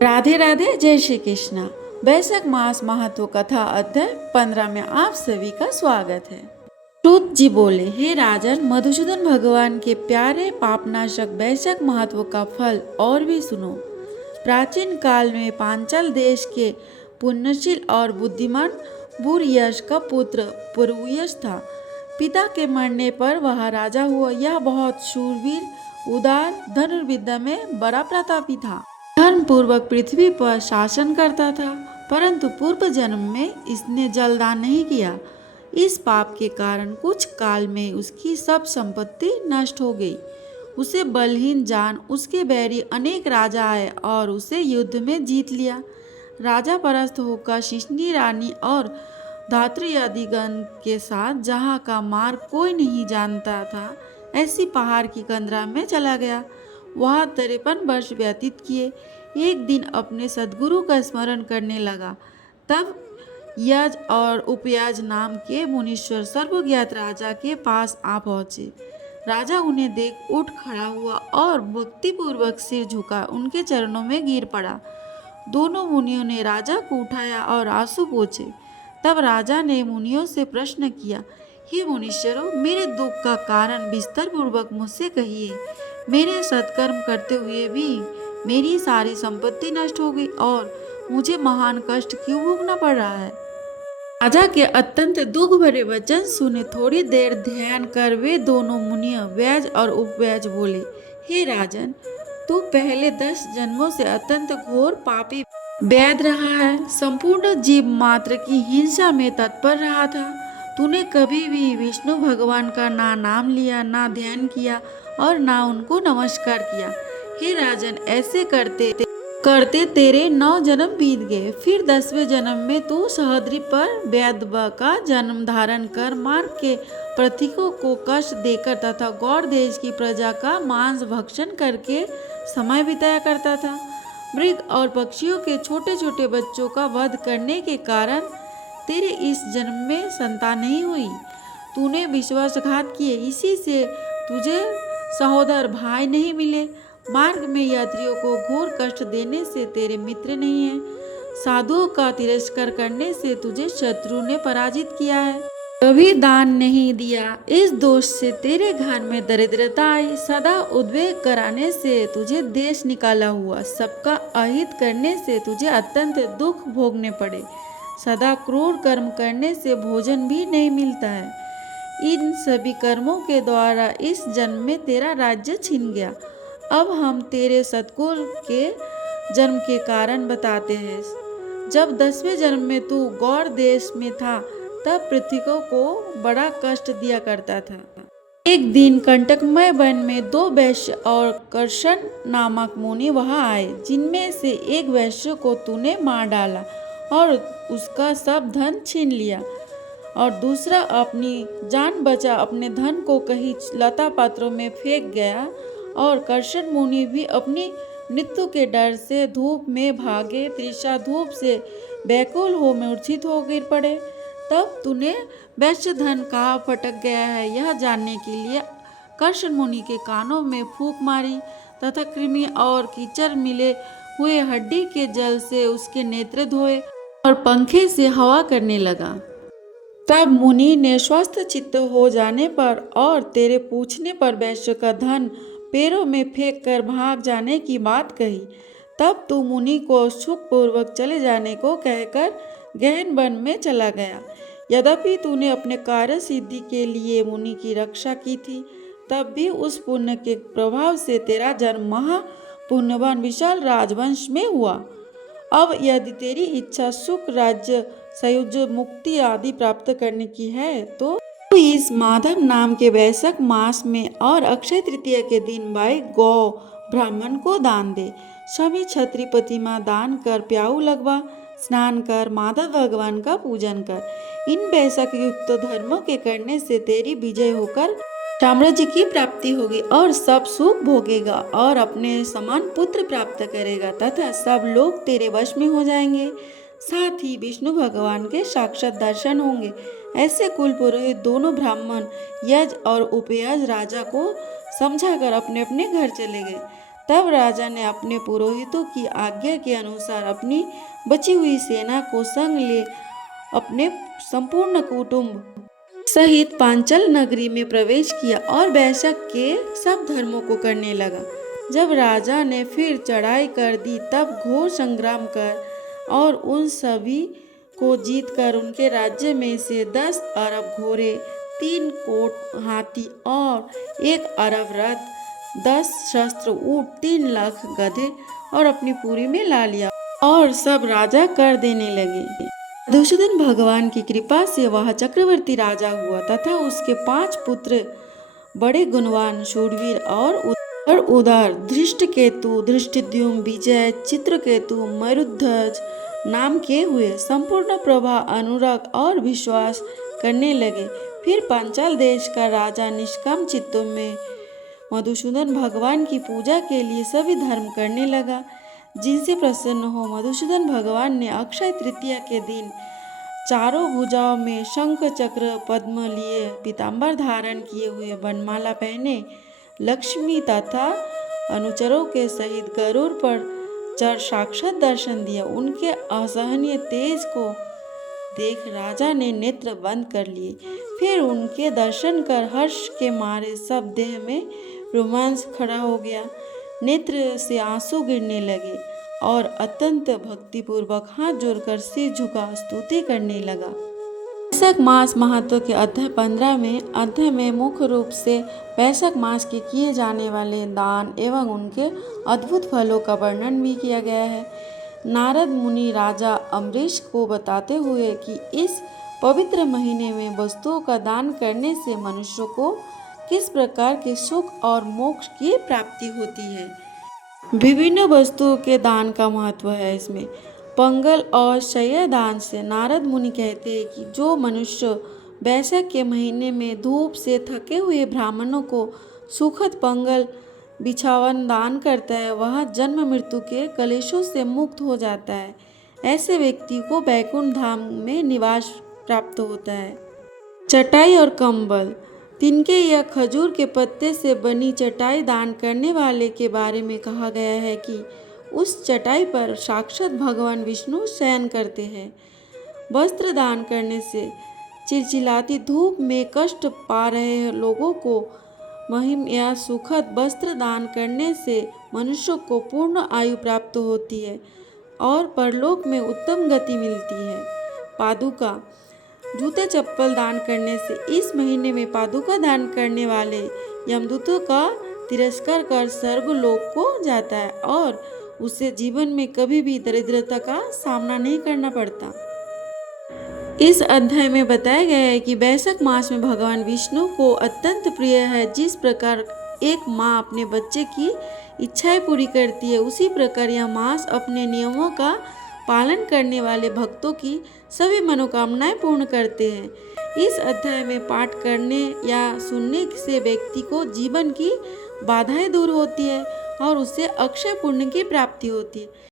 राधे राधे, जय श्री कृष्णा। वैशाख मास महत्व कथा अध्याय 15 में आप सभी का स्वागत है। सूत जी बोले, हे राजन, मधुसूदन भगवान के प्यारे पापनाशक वैशाख महत्व का फल और भी सुनो। प्राचीन काल में पांचाल देश के पुण्यशील और बुद्धिमान बुरयश का पुत्र पुरुयश था। पिता के मरने पर वह राजा हुआ। यह बहुत शूरवीर, उदार, धनुर्विद्या में बड़ा प्रतापी था। धर्म पूर्वक पृथ्वी पर शासन करता था, परंतु पूर्व जन्म में इसने जलदान नहीं किया। इस पाप के कारण कुछ काल में उसकी सब संपत्ति नष्ट हो गई। उसे बलहीन जान उसके बैरी अनेक राजा आए और उसे युद्ध में जीत लिया। राजा परस्त होकर शिशनी रानी और धात्री आदि गण के साथ, जहाँ का मार्ग कोई नहीं जानता था, ऐसी पहाड़ की कंदरा में चला गया। वह 53 वर्ष व्यतीत किए। एक दिन अपने सद्गुरु का स्मरण करने लगा। तब यज और उपयाज नाम के मुनीश्वर सर्वज्ञात राजा के पास आ पहुँचे। राजा उन्हें देख उठ खड़ा हुआ और भक्तिपूर्वक सिर झुका उनके चरणों में गिर पड़ा। दोनों मुनियों ने राजा को उठाया और आंसू पोंछे। तब राजा ने मुनियों से प्रश्न किया, हे मुनीश्वरों, मेरे दुख का कारण विस्तार पूर्वक मुझसे कहिए। मेरे सत्कर्म करते हुए भी मेरी सारी संपत्ति नष्ट हो गई और मुझे महान कष्ट क्यों भोगना पड़ रहा है। राजा के अत्यंत दुख भरे वचन सुने थोड़ी देर ध्यान कर वे दोनों मुनिया व्याज और उपव्याज बोले, हे राजन, तू पहले 10 जन्मों से अत्यंत घोर पापी वैद रहा है। संपूर्ण जीव मात्र की हिंसा में तत्पर रहा था। तूने कभी भी विष्णु भगवान का ना नाम लिया, ना ध्यान किया और ना उनको नमस्कार किया। हे राजन, ऐसे करते करते तेरे 9 जन्म बीत गए। फिर 10वें जन्म में तू सह्याद्री पर वैद्य का जन्म धारण कर मार्ग के प्रतीकों को कष्ट देकर तथा गौड़ देश की प्रजा का मांस भक्षण करके समय बिताया करता था। मृग और पक्षियों के छोटे छोटे बच्चों का वध करने के कारण तेरे इस जन्म में संतान नहीं हुई। तूने विश्वासघात किए, इसी से तुझे सहोदर भाई नहीं मिले। मार्ग में यात्रियों को घोर कष्ट देने से तेरे मित्र नहीं है। साधुओं का तिरस्कार करने से तुझे शत्रु ने पराजित किया है। कभी दान नहीं दिया, इस दोष से तेरे घर में दरिद्रता आई। सदा उद्वेग कराने से तुझे देश निकाला हुआ। सबका अहित करने से तुझे अत्यंत दुख भोगने पड़े। सदा क्रूर कर्म करने से भोजन भी नहीं मिलता है। इन सभी कर्मों के द्वारा इस जन्म में तेरा राज्य छिन गया। अब हम तेरे सत्कुल के जन्म के कारण बताते हैं। जब 10वें जन्म में तू गौड़ देश में था, तब पृथ्विकों को बड़ा कष्ट दिया करता था। एक दिन कंटकमय वन में 2 वैश्य और कर्षण नामक मुनि वहां आए, जिनमें से एक वैश्य को तूने मार डाला और उसका सब धन छीन लिया, और दूसरा अपनी जान बचा अपने धन को कहीं लता पात्रों में फेंक गया। और कर्षण मुनि भी अपनी मृत्यु के डर से धूप में भागे। तृषा धूप से व्याकुल हो मूर्छित हो गिर पड़े। तब तूने वैश्य धन कहाँ फटक गया है, यह जानने के लिए कर्षण मुनि के कानों में फूंक मारी तथा कृमि और कीचड़ मिले हुए हड्डी के जल से उसके नेत्र धोए और पंखे से हवा करने लगा। तब मुनि ने स्वस्थ चित्त हो जाने पर और तेरे पूछने पर वैश्य का धन पैरों में फेंक कर भाग जाने की बात कही। तब तू मुनि को सुखपूर्वक चले जाने को कहकर गहन वन में चला गया। यद्यपि तूने अपने कार्य सिद्धि के लिए मुनि की रक्षा की थी, तब भी उस पुण्य के प्रभाव से तेरा जन्म महा पुण्यवान विशाल राजवंश में हुआ। अब यदि तेरी इच्छा सुख, राज्य, सयुज्य, मुक्ति आदि प्राप्त करने की है, तो इस माधव नाम के वैशाख मास में और अक्षय तृतीया के दिन भाई गौ ब्राह्मण को दान दे। सभी क्षत्रिय प्रतिमा दान कर, प्याऊ लगवा, स्नान कर, माधव भगवान का पूजन कर। इन वैशाख युक्त धर्मों के करने से तेरी विजय होकर साम्राज्य की प्राप्ति होगी और सब सुख भोगेगा और अपने समान पुत्र प्राप्त करेगा तथा सब लोग तेरे वश में हो जाएंगे। साथ ही विष्णु भगवान के साक्षात दर्शन होंगे। ऐसे कुल पुरोहित दोनों ब्राह्मण यज और उपयज राजा को समझाकर अपने अपने घर चले गए। तब राजा ने अपने पुरोहितों की आज्ञा के अनुसार अपनी बची हुई सेना को संग ले अपने संपूर्ण कुटुंब सहित पांचल नगरी में प्रवेश किया और वैशक के सब धर्मों को करने लगा। जब राजा ने फिर चढ़ाई कर दी तब घोर संग्राम कर और उन सभी को जीतकर उनके राज्य में से 10 अरब घोड़े, 3 कोट हाथी और 1 अरब रथ, 10 शस्त्र ऊंट, 3 लाख गधे और अपनी पुरी में ला लिया और सब राजा कर देने लगे। मधुसूदन भगवान की कृपा से वह चक्रवर्ती राजा हुआ तथा उसके 5 पुत्र बड़े गुणवान, शूरवीर और उदार धृष्टकेतु, धृष्टद्युम्न, विजय, चित्रकेतु, मरुध्वज नाम के हुए। संपूर्ण प्रभा, अनुराग और विश्वास करने लगे। फिर पांचाल देश का राजा निष्काम चित्तों में मधुसूदन भगवान की पूजा के लिए सभी धर्म करने लगा, जिनसे प्रसन्न हो मधुसूदन भगवान ने अक्षय तृतीया के दिन चारों भुजाओं में शंख चक्र पद्म लिए, पीताम्बर धारण किए हुए, वनमाला पहने, लक्ष्मी तथा अनुचरों के सहित गरुड़ पर चढ़ साक्षात दर्शन दिया। उनके असहनीय तेज को देख राजा ने नेत्र बंद कर लिए। फिर उनके दर्शन कर हर्ष के मारे सब देह में रोमांच खड़ा हो गया, नेत्र से आंसू गिरने लगे और अत्यंत भक्तिपूर्वक हाथ जोड़कर सिर झुका स्तुति करने लगा। वैशाख मास महत्व के अध्याय में मुख्य रूप से वैशाख मास के किए जाने वाले दान एवं उनके अद्भुत फलों का वर्णन भी किया गया है। नारद मुनि राजा अम्बरीश को बताते हुए कि इस पवित्र महीने में वस्तुओं का दान करने से मनुष्यों को किस प्रकार के सुख और मोक्ष की प्राप्ति होती है। विभिन्न वस्तुओं के दान का महत्व है। इसमें पंगल और शय्या दान से नारद मुनि कहते हैं कि जो मनुष्य वैशाख के महीने में धूप से थके हुए ब्राह्मणों को सुखद पंगल बिछावन दान करता है वह जन्म मृत्यु के कलेशों से मुक्त हो जाता है। ऐसे व्यक्ति को वैकुंठ धाम में निवास प्राप्त होता है। चटाई और कंबल, तिनके या खजूर के पत्ते से बनी चटाई दान करने वाले के बारे में कहा गया है कि उस चटाई पर साक्षात भगवान विष्णु शयन करते हैं। वस्त्र दान करने से चिलचिलाती धूप में कष्ट पा रहे लोगों को महिम या सुखद वस्त्र दान करने से मनुष्य को पूर्ण आयु प्राप्त होती है और परलोक में उत्तम गति मिलती है। पादुका, जूते चप्पल दान करने से इस महीने में पादुका दान करने वाले यमदूतों का तिरस्कार कर स्वर्गलोक को जाता है और उसे जीवन में कभी भी दरिद्रता का सामना नहीं करना पड़ता। इस अध्याय में बताया गया है कि वैशाख मास में भगवान विष्णु को अत्यंत प्रिय है। जिस प्रकार एक माँ अपने बच्चे की इच्छाएं पूरी करती है, उसी प्रकार यह मास अपने नियमों का पालन करने वाले भक्तों की सभी मनोकामनाएं पूर्ण करते हैं। इस अध्याय में पाठ करने या सुनने से व्यक्ति को जीवन की बाधाएं दूर होती है और उससे अक्षय पुण्य की प्राप्ति होती है।